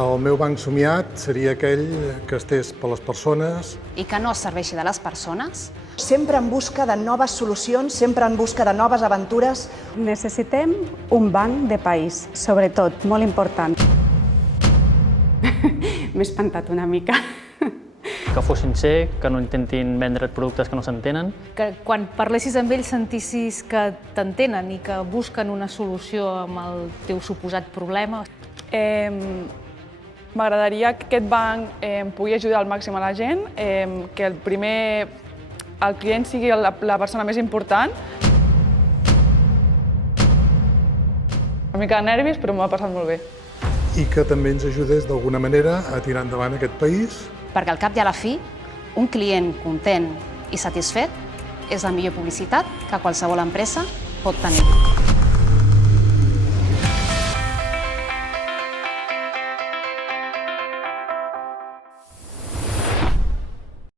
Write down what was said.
El meu banc somiat seria aquell que estés per les persones. I que no serveixi de les persones. Sempre en busca de noves solucions, sempre en busca de noves aventures. Necessitem un banc de país, sobretot, molt important. M'he espantat una mica. Que fos sincer, que no intentin vendre't productes que no s'entenen. Que quan parlessis amb ells sentissis que t'entenen i que busquen una solució amb el teu suposat problema. M'agradaria que aquest banc pugui ajudar al màxim a la gent, que el client sigui la persona més important. Una mica de nervis, però m'ho ha passat molt bé. I que també ens ajudés d'alguna manera a tirar endavant aquest país. Perquè al cap i a la fi, un client content i satisfet és la millor publicitat que qualsevol empresa pot tenir.